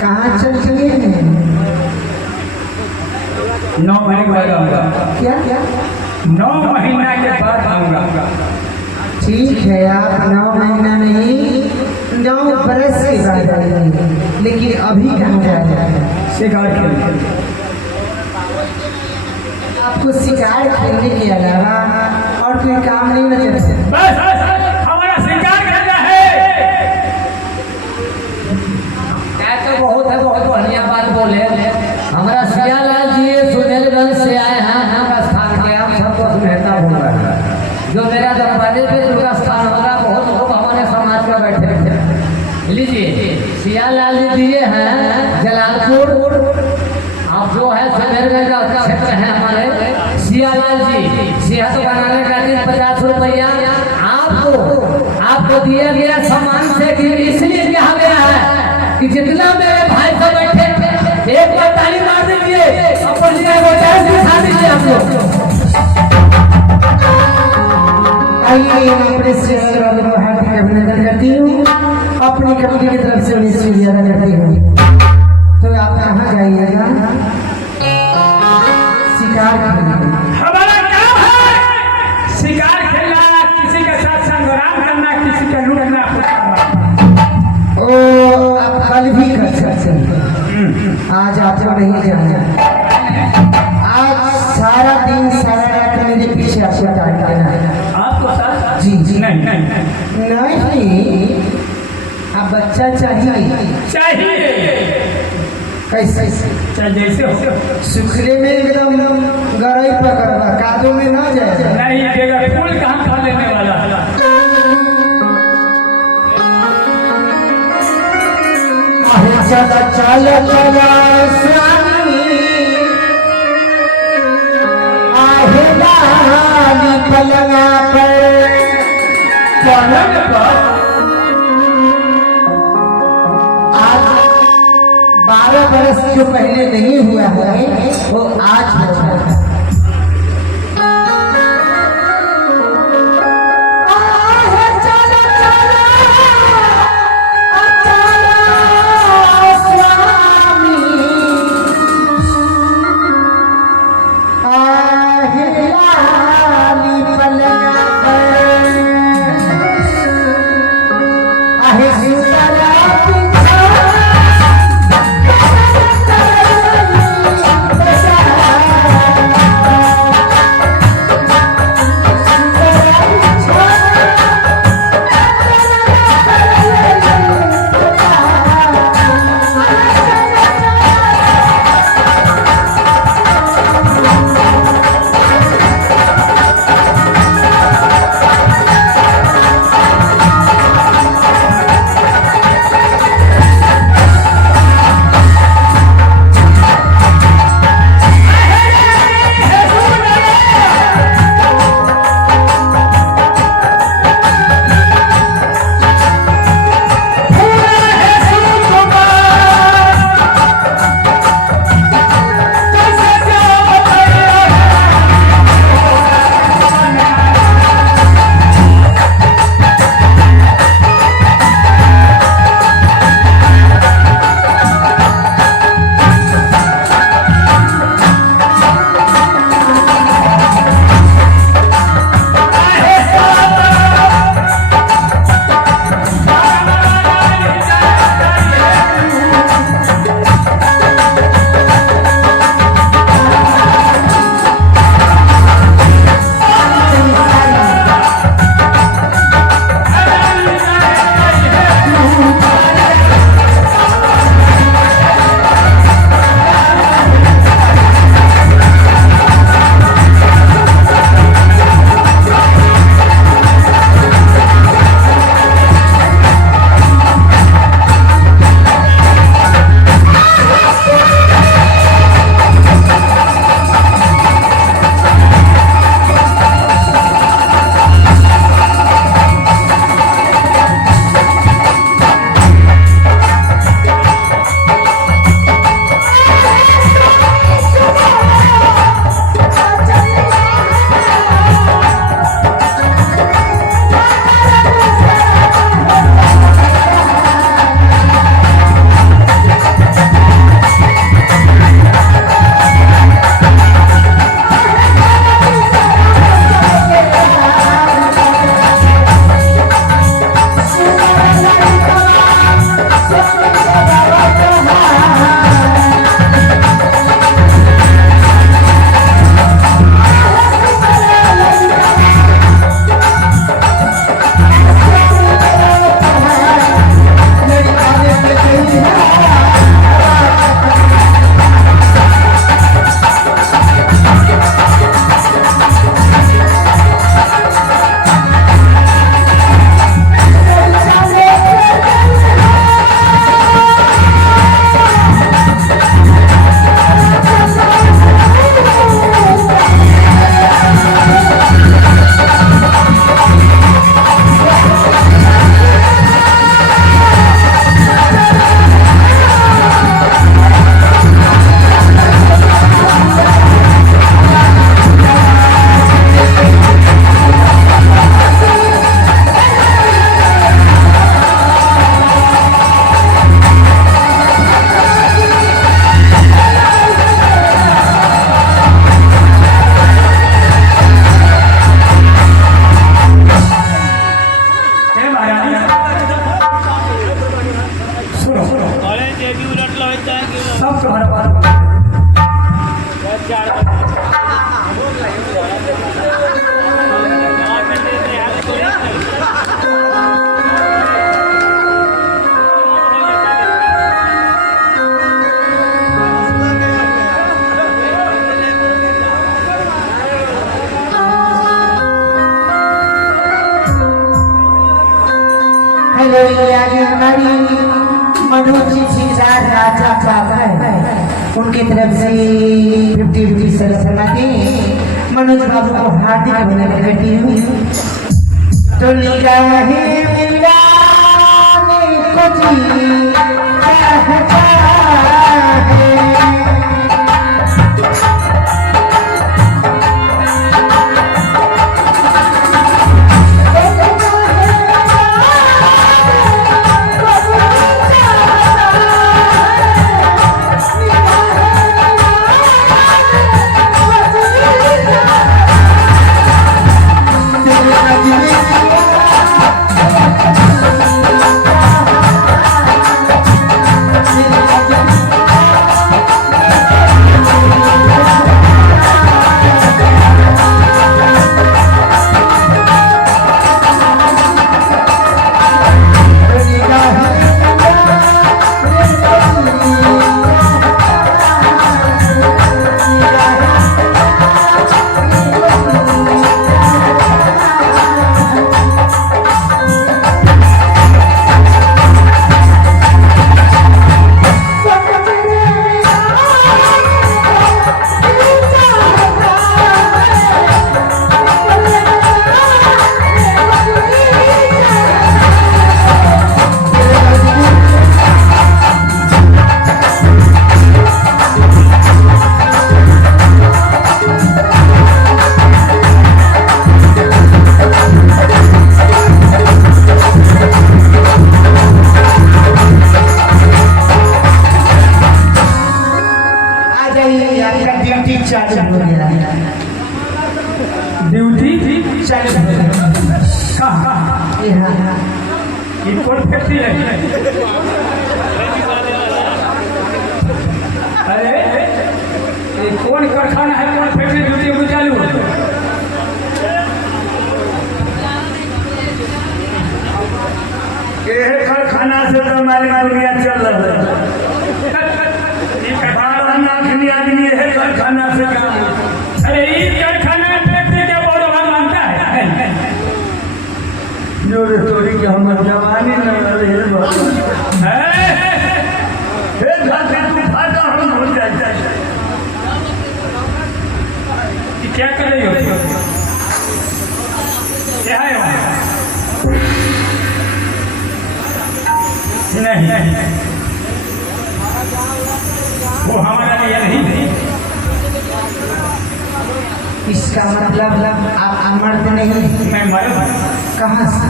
कहाँ चल चले हैं? 9 महीने बाद आऊंगा। क्या क्या? 9 महीना के बाद आऊंगा। ठीक है, आप 9 महीना नहीं 9 बरस के बाद आएंगे, लेकिन अभी कहाँ जा रहे हैं? शिकार खेलने। आपको शिकार खेलने के अलावा और कोई काम नहीं नजर आता? बस हमारा शिकार खेलना है। क्या तो बहुत बढ़िया बात बोले। हमारा सियालाल जी सुनेलगंज से आए हैं। हमारा स्थान के आप सबको मेहता होगा। जो मेरा दरवाजे पे दुर्गा स्थान होगा, बहुत लोग हमारे समाज का बैठे थे। लीजिए, सियालाल जी दिए हैं जलालपुर। आप जो है सुनेलगंज का क्षेत्र है हमारे सियालाल जी। सेहत बनाने का दिन 50 रुपया आपको दिया गया सम्मान से। इसलिए कहा गया है कि जितना मेरे भाई सब बैठे थे, एक बार ताली मार दीजिए। अपन दिखा दीजिए आप लोग। आइए, अपने सियालाल बाबू को हार्दिक अभिनंदन करती हूँ। अपनी कंपनी की तरफ से उन्हें स्वीकार करती हूँ। तो आप कहाँ जाइएगा? शिकार खेलने। हमारा काम है शिकार खेलना, किसी के साथ संग्राम करना, किसी का लूटना। ओ, आप कल भी कर सकते हैं, आज आपको नहीं जाना। आज सारा दिन सारा रात मेरे पीछे आपको टाइम देना है। आपको साथ? जी नहीं। आप बच्चा चाहिए। कैसे? चाहे जैसे हो। सुखले में एकदम गरई पकड़वा, कादों में ना जाए। नहीं देगा, फूल कहाँ खा लेने वाला। चला चला चला स्वामी आहेला पलंगा पर। पलंग पर? आज 12 बरस जो पहले नहीं हुआ है वो आज हुआ है। सब तुम्हारे पास हेलो, ये आगे हमारी मनोज जी सिंगार राजा साहब है, उनकी तरफ से 50-50 सरसमाती मनोज बाबू को हार्दिक अभिनंदन करती हूँ। तो निगाहें मिलाने को जी चाहता है, ड्यूटी चालू कहाँ ये कौन फैक्ट्री है? अरे ये कौन कारखाना है, कौन फैक्ट्री ड्यूटी में चालू है? ये कारखाना से तो हमारे मालूमिया चल रहा है। आदमी है कारखाना से काम। अरे ये कारखाना फैक्ट्री के बोलो हम मानता है जो स्टोरी की हम जवानी न रहे हम हो जाता है। क्या कर रही हो? क्या है वहाँ? नहीं वो हमारा लिए नहीं। इसका मतलब आप अमर्द नहीं? मैं मरद कहाँ से?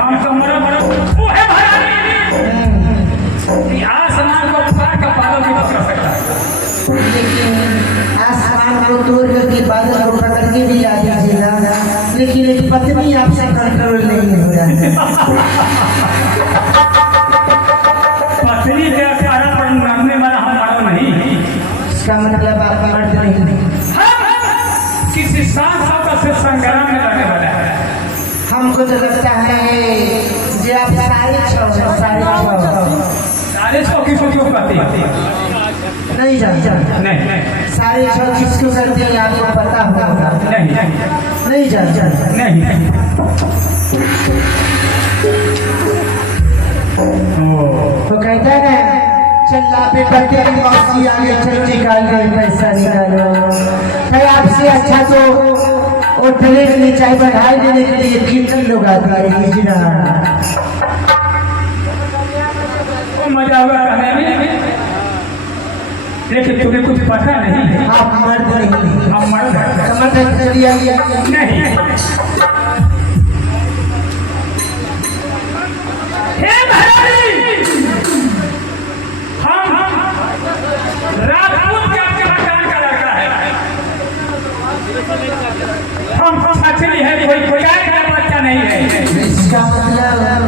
हम तो मरद वो है भाई। आसमान को उतार कर बादल भी पकड़ सकता है, लेकिन आसमान को तोड़ करके बादल को पकड़ के भी आ दीजिएगा, लेकिन एक पत्नी आपसे कंट्रोल नहीं हो रहा है। पत्नी के कारण पर मांगने वाला हम मरद नहीं। इसका मतलब आप मर्द नहीं? किसी सांसद से संग्राम में रहने वाला है। हमको तो लगता है जे आप सारे छो किसको क्यों कहती है? नहीं जानता। नहीं सारे छो किसको करते हैं आपको पता होगा? नहीं जानता। नहीं तो कहता है ना, चल्ला पे बच्चे की मौसी आगे चल निकाल गई पैसा निकालो। भाई आपसे अच्छा तो वो ट्रेन में चाय बढ़ाई देने के लिए कितने लोग आते हैं? मजा होगा कहने में, लेकिन तुम्हें कुछ पता नहीं। आप मर्द नहीं? हम मर्द हैं। समझ चलिए नहीं हे महारानी, हम राजपूत के खानदान का लड़का है। हम मछली है, कोई गाय का बच्चा नहीं है। इसका मतलब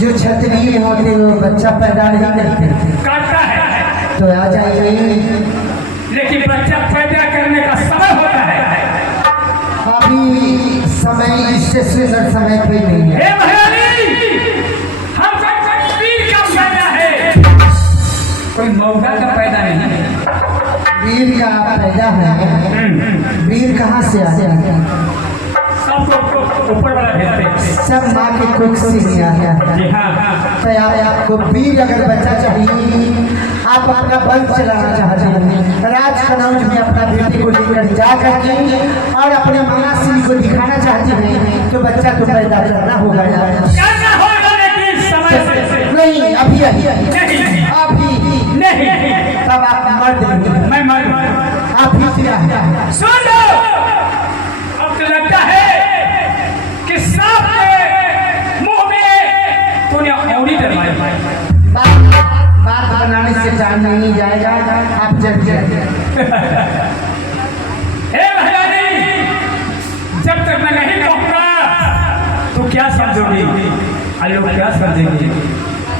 जो क्षत्रिय होते हो बच्चा पैदा नहीं करते काटता है, तो आ जाइए। लेकिन बच्चा पैदा करने का समय होता है। अभी समय इससे सुंदर समय कोई नहीं है। हे महारानी, हम सब वीर का पैदा है, कोई मौका का पैदा नहीं है। वीर का पैदा है, वीर कहाँ से आ जाए? सबको ऊपर वाला भेजते हैं। सब माँ के कुख से ही आया है। जी हाँ, तो आपको वीर अगर बच्चा चाहिए, आप अपना वंश चलाना चाहते हैं, राज कनौज में अपना बेटे को लेकर जा करके और अपने मानाश्री को दिखाना चाहते हैं, तो बच्चा तो पैदा करना होगा यार। करना होगा, लेकिन समय से नहीं, अभी नहीं, अभी नहीं, तब आप मर्द, मैं मर आप ही है। सुन लो, अब तो लगता है कि सांप के मुंह में तूने औंधी डलवाई। बात बनाने से जान नहीं जाएगा, आप जब जाइए। हे महारानी, जब तक मैं नहीं कहूँगा तो क्या समझोगी, लोग क्या समझेंगे?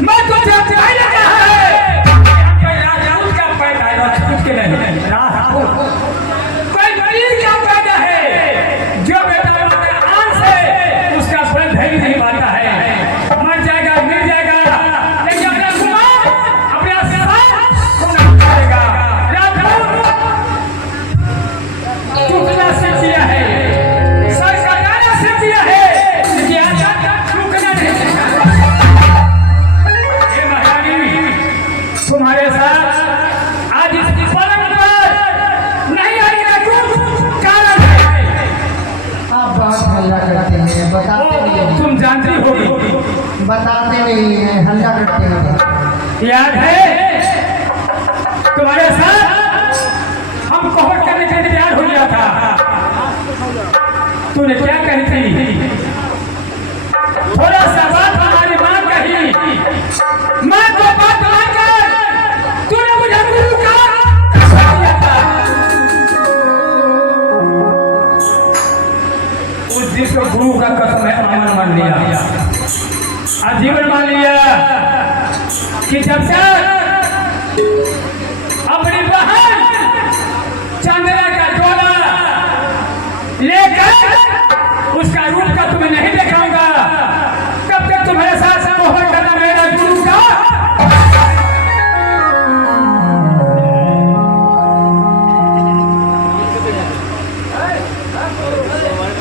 मैं तो जब पहले कहा है कि राजपूत का पैदा है, राजपूत के नहीं, राजपूत कोई वीर का पैदा है। जो बेटा अपने आन से उसका बल धैर्य नहीं पाता है, मर जाएगा, गिर जाएगा, लेकिन अपना गुमान, अपना साथ को नहीं करेगा। राजपूत टूटना सीख दिया है, सर कटाना सीख दिया है, लेकिन आज टूटना नहीं सीखा। हे महारानी, तुम्हारे साथ आज इस पलंग पर नहीं आई ना, कुछ कारण है। आप बहुत हल्ला करते हैं, बताते नहीं हैं। तुम जानती होगी, बताते नहीं हैं, हल्ला करते हैं। याद है तुम्हारे साथ हम कोहट करने के लिए तैयार हो गया था, तूने क्या कही थी? थोड़ा सा बात हमारी मां कही, मां को बात मानकर तूने मुझे गुरु का कसम दिया था। उस जिसको गुरु का कसम है, अमन मान लिया, आजीवन मान लिया कि जब तक अपनी बहन चंद्रा का डोला लेकर उसका रूप का तुम्हें नहीं दिखाऊंगा, तब तक तुम्हारे साथ कोहट करना मेरा गुरु का।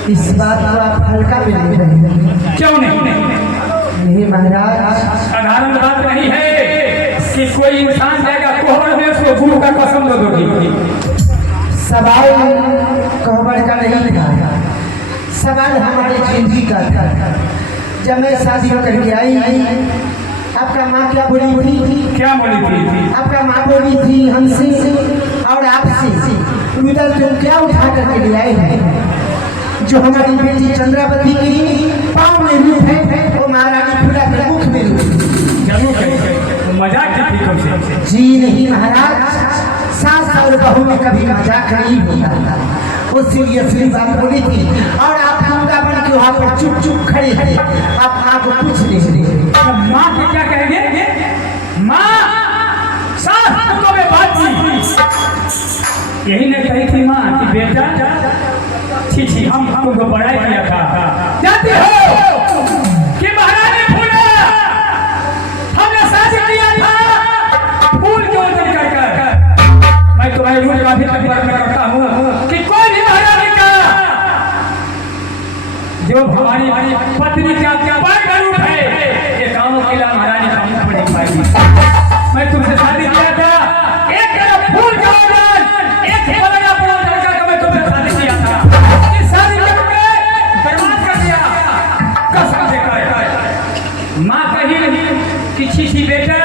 इस बात को आप हल्का भी नहीं रहे। क्यों नहीं? नहीं महाराज, साधारण बात नहीं है कि कोई इंसान जाएगा कोहबर में, उसको गुरु का कसम दे दोगी। सवाल कोहबर का नहीं था, सवाल हमारी जिंदगी का था। जब मैं शादी करके आई, आपका माँ क्या बोली थी? क्या बोली थी? आपका माँ बोली थी हमसे और आपसे, उधर तुम क्या उठा करके ले आए हैं? जो हमारी बेटी चंद्रावती की पाँव में रूप है, वो महारानी फूला के मुख में रूप है। जरूर करेंगे, मजाक की थी तुमसे। जी नहीं महाराज, सास और बहू में कभी मजाक नहीं होता, वो सीरियसली बात बोली थी। और आप मुद्दा बन के वहाँ पर चुप चुप खड़े थे, आप माँ को कुछ नहीं रहे। माँ को क्या कहेंगे? माँ सास को में बात की, यही नहीं कही थी माँ कि बेटा छी हम तुमको बड़ाई किया था, जानते हो कि महारानी फूला हमने शादी किया था फूल के उतर कर। मैं तुम्हारे रूप का भी वर्णन करता हूँ कि कोई भी महारानी का जो हमारी पत्नी का पैर का रूप है, ये कामों के लिए महारानी का मुख नहीं पाएगी। मैं तुमसे शादी किया था, एक तरफ फूल का औरत, एक पलड़ा पड़ा लड़का का मैं तुमसे शादी किया था। इस शादी करके बर्बाद कर दिया, कसम देकर। माँ कही कि छी बेटा,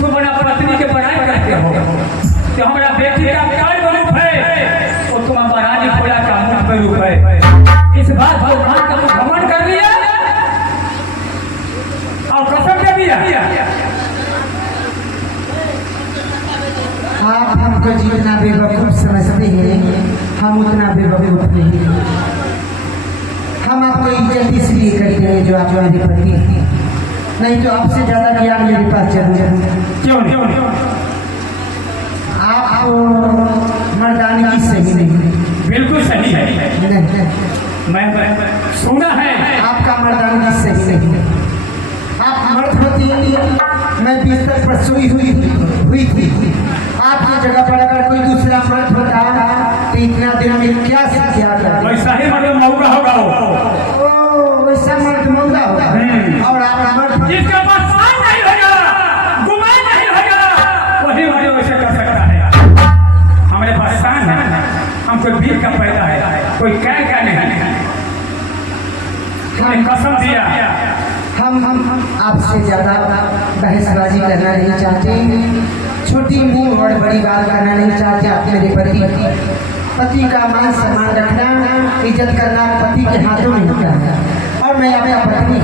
तुम अपना पत्नी के बड़ाई करते हो, तो हमारा बेटी का पैर का रूप है और तुम महारानी फूला का मुख का रूप है। इस बात को मां का घमंड कर लिया और कसम दे दिया। आप हमको जितना बेवकूफ समझते हैं, हम उतना बेवकूफ नहीं। हम आपको इज्जत इसलिए करते हैं जो आप हमारे पति हैं। नहीं तो आपसे ज्यादा ज्ञान मेरे पास जरूर है। क्यों नहीं? आप मर्दानगी सही नहीं। बिल्कुल सही है। नहीं, मैं सुना है आपका मर्दानगी सही नहीं। आप मर्द होती, मैं बिस्तर पर सोई हुई थी। आपकी जगह पर अगर कोई दूसरा मर्द होता तो इतना दिन में क्या क्या करता? वैसा ही मतलब मौका होगा वो। ओ, वैसा मर्द मौका होगा। और आप मर्द जिसके पास शान नहीं होगा, गुमान नहीं होगा, वही हमारे वैसे कर सकता है। हमारे पास शान है, हम कोई वीर का पैदा है, कोई क्या क्या नहीं। हमने कसम दिया। हम आपसे ज्यादा बहसबाजी करना नहीं चाहते, छोटी मुंह और बड़ी बात करना नहीं चाहते। आप मेरे पति का मान सम्मान रखना, इज्जत करना पति के हाथों में होता है। और मैं आपका पत्नी,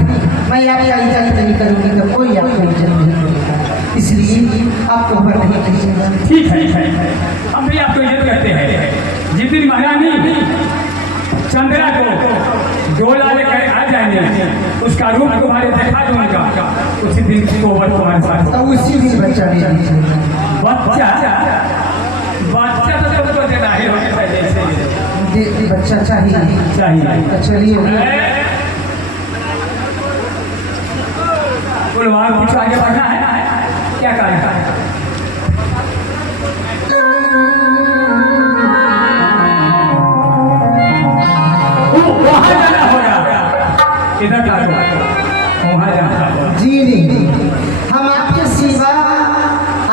मैं आपका इज्जत नहीं करूँगी तो कोई आपको इज्जत नहीं करेगा। इसलिए आपको ऊपर नहीं कीजिएगा। ठीक है, हम भी आपको इज्जत करते हैं। जिस दिन महारानी चंद्रा को डोला लेकर आ जाएंगे, उसका रूप तुम्हारे दिखा दूंगा, उसी दिन कोवर तुम्हारे साथ तो उसी दिन बच्चा ले लीजिएगा। बच्चा तो तुमको देना ही होगा पहले से। बच्चा चाहिए। तो चलिए बोलो, आप कुछ आगे बढ़ना है, क्या करना है? वहाँ जाना होगा, इधर वहाँ जाना होगा। जी नहीं, हम आपके सिवा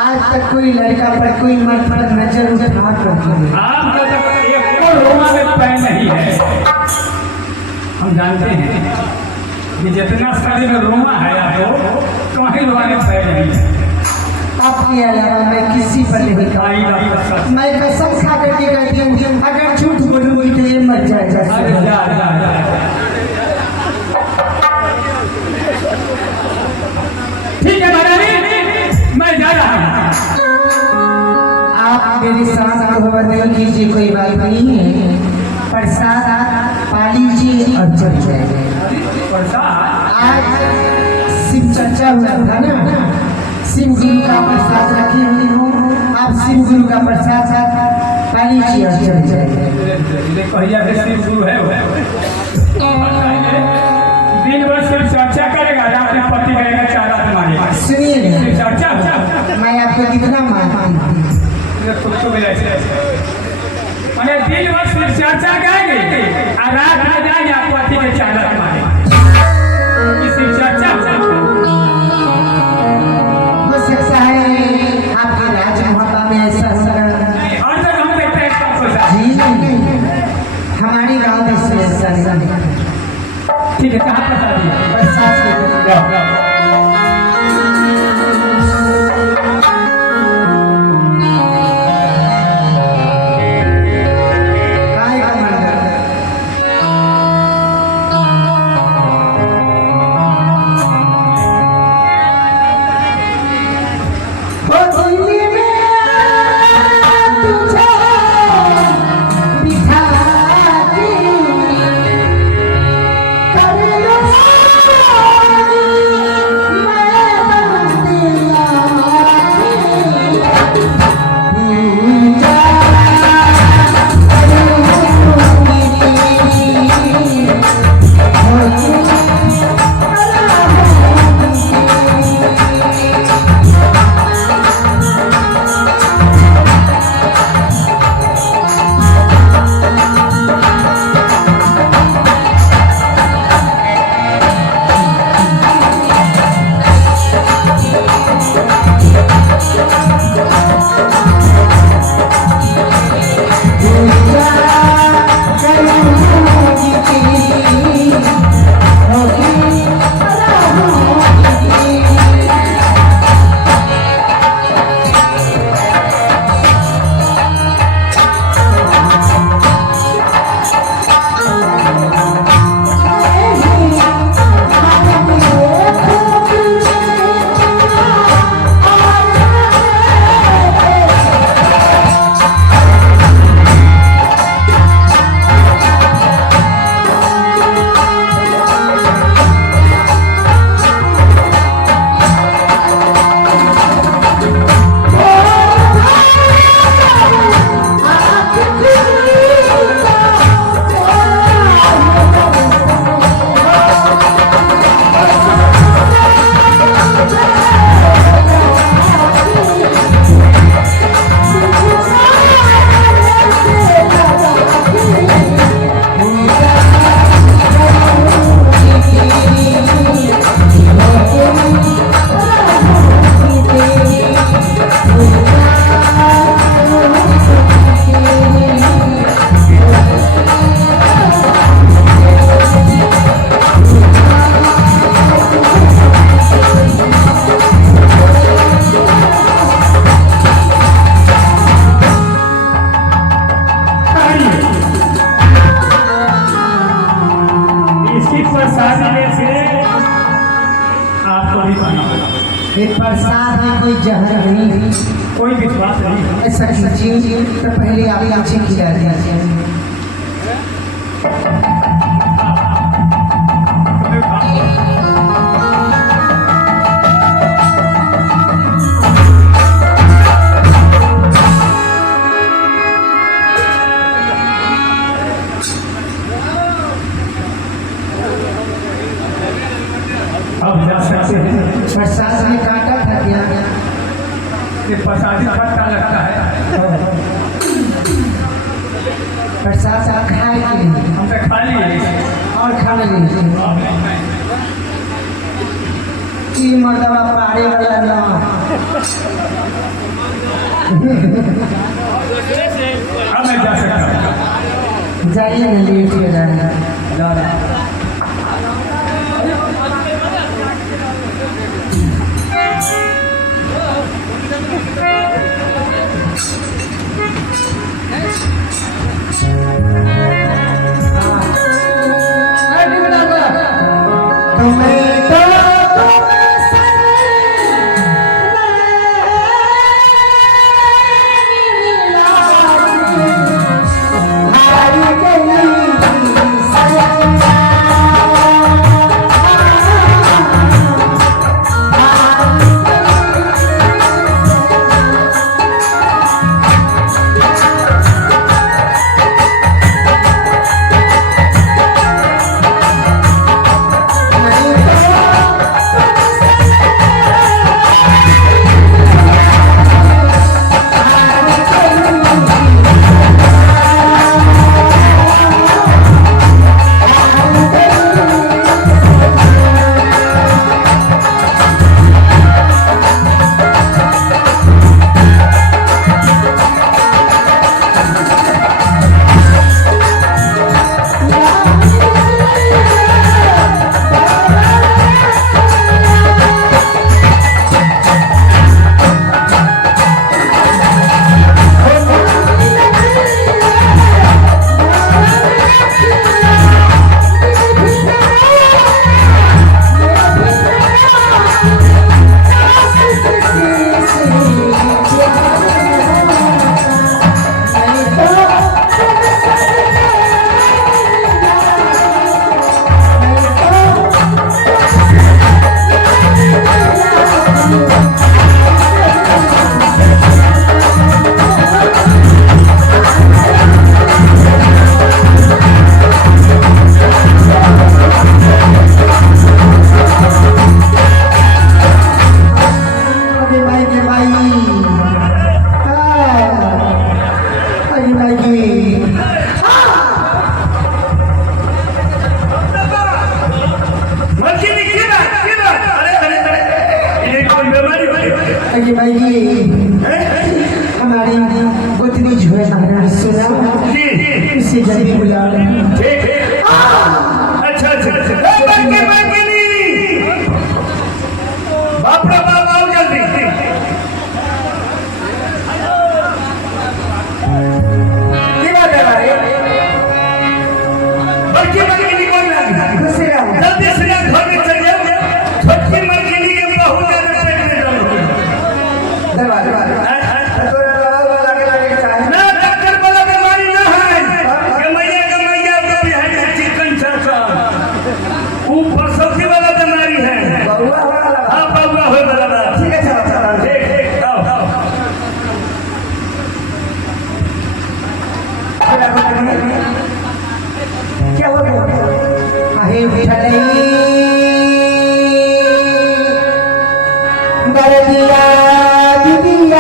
आज तक कोई लड़का पर कोई मर्द पर नजर उठा कर आपका तो एक और रोमा में पैर नहीं है। हम जानते हैं कि जितना शरीर में रोमा है आपको, कहीं रोमा में पैर नहीं है। आपके अलावा मैं किसी पर नहीं कहूँगा। मैं कसम खा करके कहती हूँ, अगर झूठ बोलूंगी तो ये मर जाएगा। अरे जा। ठीक है महारानी, मैं जा रहा हूँ। आप मेरे साथ खबर नहीं कीजिए, कोई बात नहीं है। प्रसाद पा लीजिए और चल जाएंगे। आज शिव चर्चा हुआ था ना, शिव गुरु का प्रसाद रखी हुई हूँ। आप शिव गुरु का प्रसाद पा लीजिए और चल जाएंगे। कहिया से शिव गुरु है वो। दिन भर सिर्फ चर्चा करेगा, रात में पति करेगा, चार रात मारेगा। सुनिए चर्चा मैं आपको कितना मानती हूँ। मैंने दिन भर सिर्फ चर्चा करेंगे और रात में जाएंगे, आप पति के चार रात मारेगा। चर्चा हो सकता है आपके राजमहल में ऐसा होगा। और जब हम देखते हैं जी नहीं, हमारी गाँव में इसमें ऐसा नहीं। ठीक है, कहाँ पर शादी है? बरसात के काहे का मंडप? बरसात में कोई जहर नहीं, कोई विश्वास नहीं। ऐसा कीजिए तो पहले आप मुझे खिला दीजिए। अब जा सकते हैं। बरसात में कांटा था क्या? ये प्रसादी खट्टा लगता है। बरसात आप खाए कि नहीं? हम तो खा लिए और खाने लीजिए कि मर्दवा पारे वाला ना। अब मैं जा सकता हूँ। जाइए ना, लेट हो जाएगा। हमारी गोतनी जो है महाराज सुना इसे जल्दी बुला अच्छा बाप रे बाप आओ जल्दी जल्दी से घर में चल जाओ छोटकी मरगिनी के बहुत ज्यादा पेट में डालो ना डॉक्टर वाला बीमारी ना है गमैया को भी है चिकन चाचा वो प्रसवती वाला बीमारी है हाँ बउआ हो वाला ठीक है चलो ठीक आओ क्या हो गया आहे उठले दर्दिया दीदिया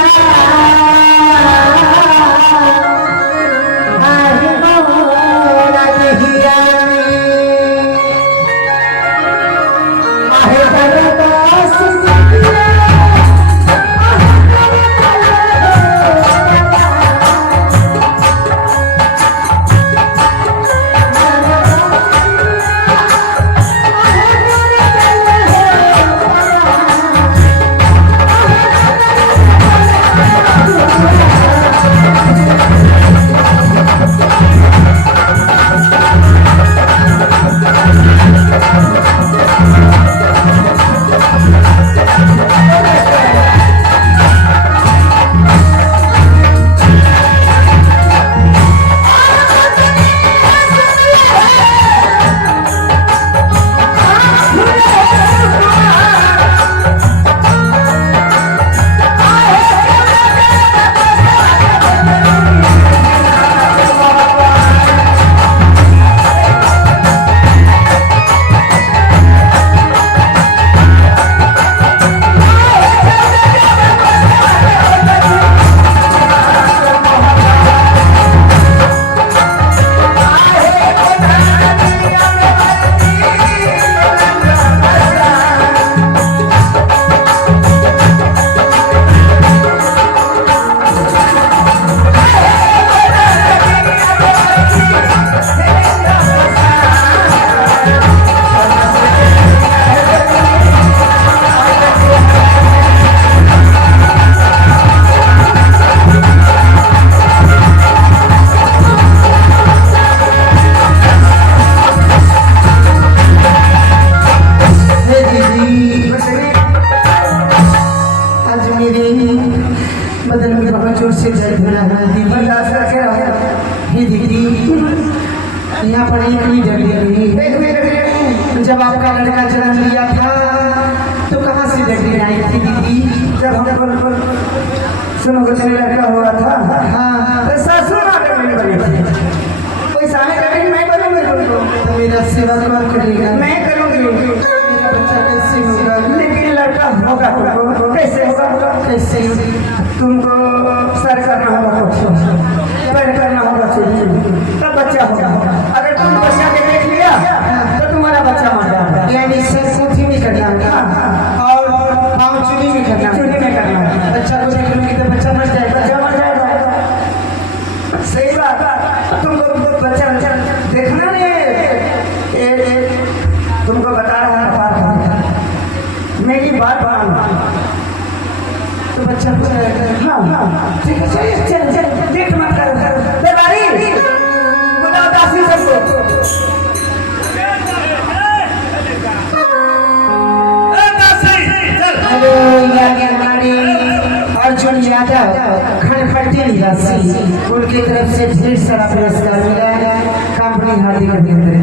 मेरे बदन में बहुत जोर से दर्द हो रहा है दीदी। बर्दाश्त करके रहो। हे दीदी, यहाँ पर एक भी डगरी, जब आपका लड़का जन्म लिया था तो कहाँ से डगरी आई थी दीदी? जब हमको सुनो मेरा लड़का हुआ था, हाँ, तो सासू माँ डगरी बनी थी। कोई सामने डगरी मैं करूँगी तुमको, तो मेरा सेवा कौन करेगा? मैं करूँगी। मेरा बच्चा कैसे होगा? लेकिन लड़का होगा तुमको, कैसे होगा? कैसे? तुमको सर करना होगा, कुछ पैर करना होगा, तब बच्चा होगा। अगर तुम बच्चा के देख लिया तो तुम्हारा बच्चा मर जाएगा। यानी सर सूखी में करना है और पाँव चुनी में करना है। चुनी में करना है। बच्चा को देख लूँगी तो बच्चा मर जाएगा। बच्चा मर जाएगा। सही बात। तुमको बच्चा देखना नहीं, तुमको बता रहा है, मेरी बात मानो तो बच्चा हो जाएगा। हाँ, ठीक है, चलिए, चल देख मत करो, दरबारी खुदा दासी सबको। हेलो, यानी हमारी अर्जुन यादव खनपट्टी निवासी, उनकी तरफ से ढेर सारा पुरस्कार मिला है। कंपनी हार्दिक अभिनंदन।